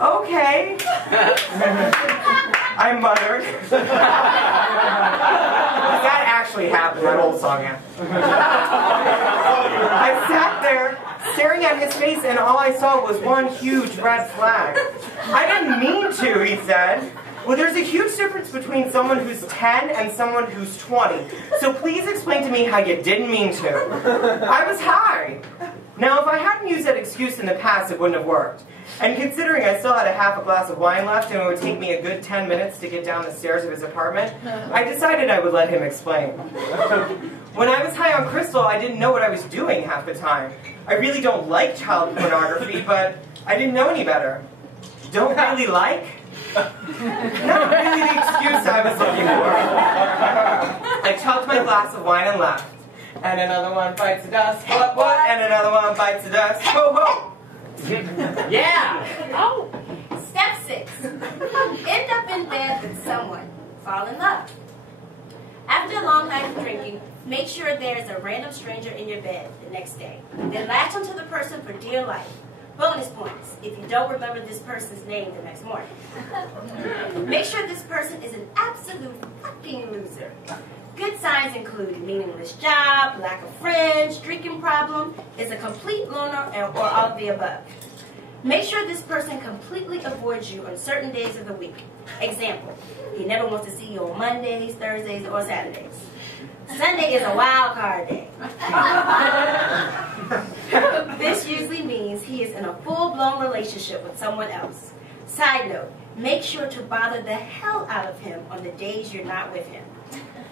Okay. I muttered. That actually happened, that old song happened. I sat there, staring at his face, and all I saw was one huge red flag. I didn't mean to, he said. Well, there's a huge difference between someone who's 10 and someone who's 20. So please explain to me how you didn't mean to. I was high. Now, if I hadn't used that excuse in the past, it wouldn't have worked. And considering I still had a half a glass of wine left and it would take me a good 10 minutes to get down the stairs of his apartment, I decided I would let him explain. When I was high on crystal, I didn't know what I was doing half the time. I really don't like child pornography, but I didn't know any better. Don't really like? Not really the excuse I was looking for. I chugged my glass of wine and left. And another one bites the dust. What? And another one bites the dust. Ho, ho! Yeah! Oh. Step 6. End up in bed with someone. Fall in love. After a long night of drinking, make sure there's a random stranger in your bed the next day. Then latch onto the person for dear life. Bonus points if you don't remember this person's name the next morning. Make sure this person is an absolute fucking loser. Good signs include a meaningless job, lack of friends, drinking problem, is a complete loner, or all of the above. Make sure this person completely avoids you on certain days of the week. Example, he never wants to see you on Mondays, Thursdays, or Saturdays. Sunday is a wild card day. This usually means he is in a full-blown relationship with someone else. Side note, make sure to bother the hell out of him on the days you're not with him.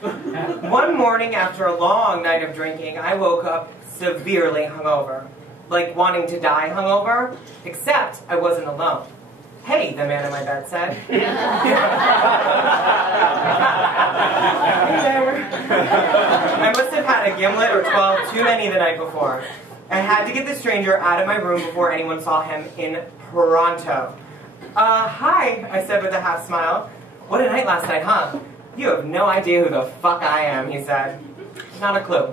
One morning after a long night of drinking, I woke up severely hungover. Like wanting to die hungover, except I wasn't alone. Hey, the man in my bed said. Hey there. I must have had a gimlet or 12 too many the night before. I had to get the stranger out of my room before anyone saw him in pronto. Hi, I said with a half smile. What a night last night, huh? You have no idea who the fuck I am, he said. Not a clue.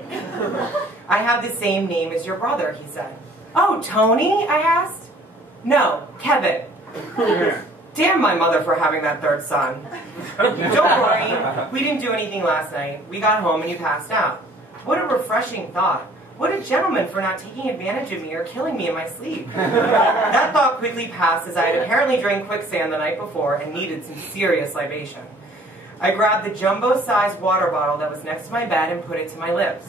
I have the same name as your brother, he said. Oh, Tony? I asked. No, Kevin. Damn my mother for having that third son. Don't worry, we didn't do anything last night. We got home and you passed out. What a refreshing thought. What a gentleman for not taking advantage of me or killing me in my sleep. That thought quickly passed as I had apparently drank quicksand the night before and needed some serious libation. I grabbed the jumbo-sized water bottle that was next to my bed and put it to my lips.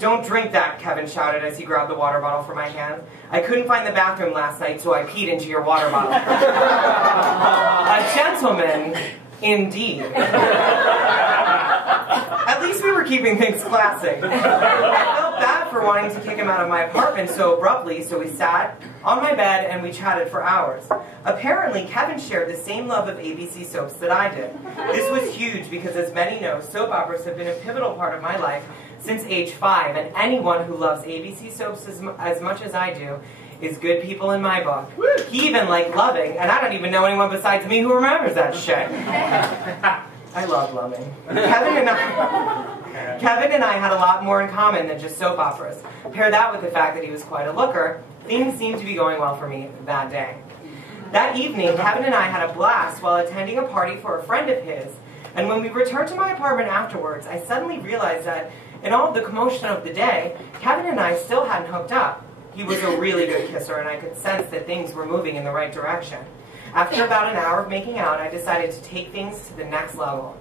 Don't drink that, Kevin shouted as he grabbed the water bottle from my hand. I couldn't find the bathroom last night, so I peed into your water bottle. A gentleman, indeed. At least we were keeping things classy. I felt bad for wanting to kick him out of my apartment so abruptly, so we sat on my bed and we chatted for hours. Apparently, Kevin shared the same love of ABC soaps that I did. This was huge because, as many know, soap operas have been a pivotal part of my life since age 5, and anyone who loves ABC soaps as much as I do is good people in my book. He even liked Loving, and I don't even know anyone besides me who remembers that shit. I love Loving. Kevin and I had a lot more in common than just soap operas. Pair that with the fact that he was quite a looker, things seemed to be going well for me that day. That evening, Kevin and I had a blast while attending a party for a friend of his, and when we returned to my apartment afterwards, I suddenly realized that in all of the commotion of the day, Kevin and I still hadn't hooked up. He was a really good kisser, and I could sense that things were moving in the right direction. After about an hour of making out, I decided to take things to the next level.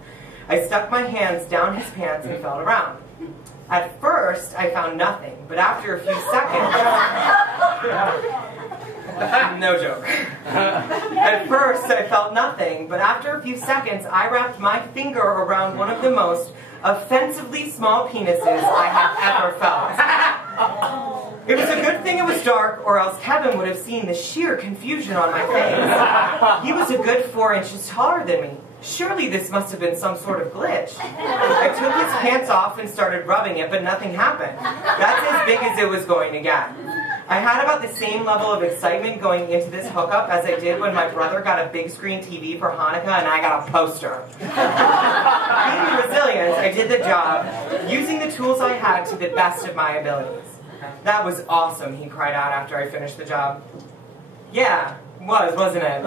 I stuck my hands down his pants and felt around. At first, I found nothing, but after a few seconds... No joke. At first, I felt nothing, but after a few seconds, I wrapped my finger around one of the most offensively small penises I have ever felt. It was a good thing it was dark, or else Kevin would have seen the sheer confusion on my face. He was a good 4 inches taller than me. Surely this must have been some sort of glitch. I took his pants off and started rubbing it, but nothing happened. That's as big as it was going to get. I had about the same level of excitement going into this hookup as I did when my brother got a big screen TV for Hanukkah and I got a poster. Being resilient, I did the job, using the tools I had to the best of my abilities. That was awesome, he cried out after I finished the job. Yeah, wasn't it?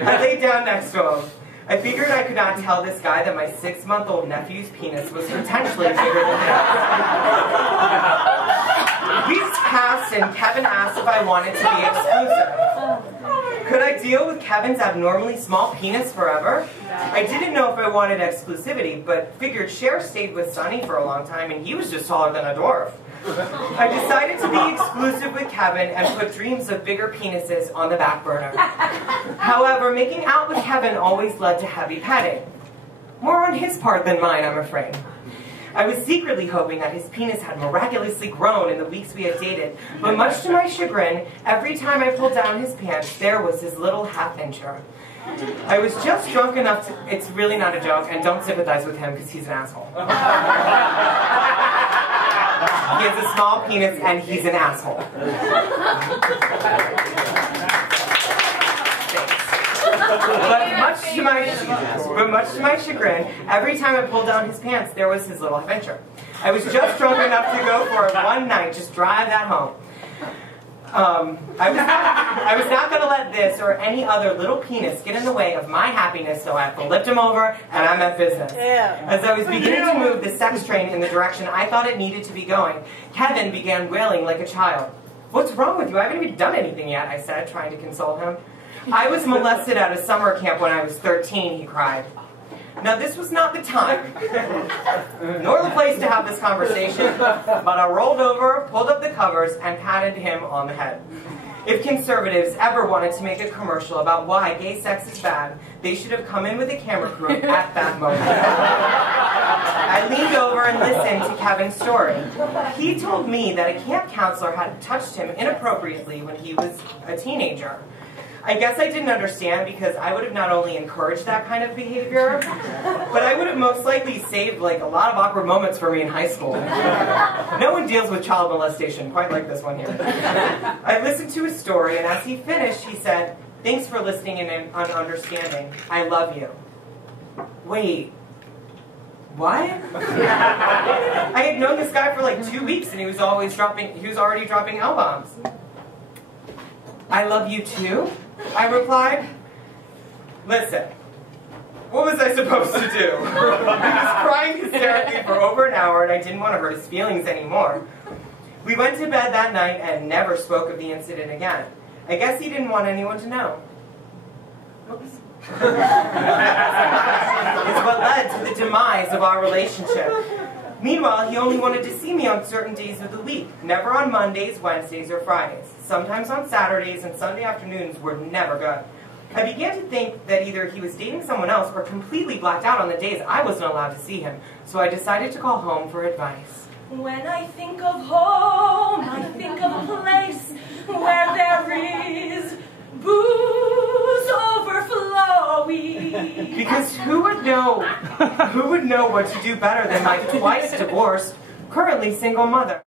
I laid down next to him. I figured I could not tell this guy that my 6-month-old nephew's penis was potentially bigger than his. Weeks passed and Kevin asked if I wanted to be exclusive. Could I deal with Kevin's abnormally small penis forever? I didn't know if I wanted exclusivity, but figured Cher stayed with Sonny for a long time and he was just taller than a dwarf. I decided to be exclusive with Kevin and put dreams of bigger penises on the back burner. However, making out with Kevin always led to heavy petting. More on his part than mine, I'm afraid. I was secretly hoping that his penis had miraculously grown in the weeks we had dated, but much to my chagrin, every time I pulled down his pants, there was his little half-incher. I was just drunk enough to... It's really not a joke, and don't sympathize with him because he's an asshole. He has a small penis and he's an asshole. But much to my chagrin, every time I pulled down his pants, there was his little adventure. I was just drunk enough to go for it one night, just drive that home. I was not going to let this or any other little penis get in the way of my happiness, so I flipped him over and I meant business. As I was beginning to move the sex train in the direction I thought it needed to be going, Kevin began wailing like a child. "What's wrong with you? I haven't even done anything yet," I said, trying to console him. "I was molested at a summer camp when I was 13, he cried. Now, this was not the time, nor the place to have this conversation, but I rolled over, pulled up the covers, and patted him on the head. If conservatives ever wanted to make a commercial about why gay sex is bad, they should have come in with a camera crew at that moment. I leaned over and listened to Kevin's story. He told me that a camp counselor had touched him inappropriately when he was a teenager. I guess I didn't understand because I would have not only encouraged that kind of behavior, but I would have most likely saved like a lot of awkward moments for me in high school. No one deals with child molestation quite like this one here. I listened to his story, and as he finished, he said, "Thanks for listening and understanding. I love you." Wait. What? I had known this guy for like 2 weeks, and he was already dropping L-bombs. "I love you too?" I replied. Listen, what was I supposed to do? He was crying hysterically for over an hour, and I didn't want to hurt his feelings anymore. We went to bed that night and never spoke of the incident again. I guess he didn't want anyone to know. Oops. It's what led to the demise of our relationship. Meanwhile, he only wanted to see me on certain days of the week, never on Mondays, Wednesdays, or Fridays. Sometimes on Saturdays, and Sunday afternoons were never good. I began to think that either he was dating someone else or completely blacked out on the days I wasn't allowed to see him, so I decided to call home for advice. When I think of home, I think of a place where there is booze overflowing. Because who would know what to do better than my twice divorced, currently single mother?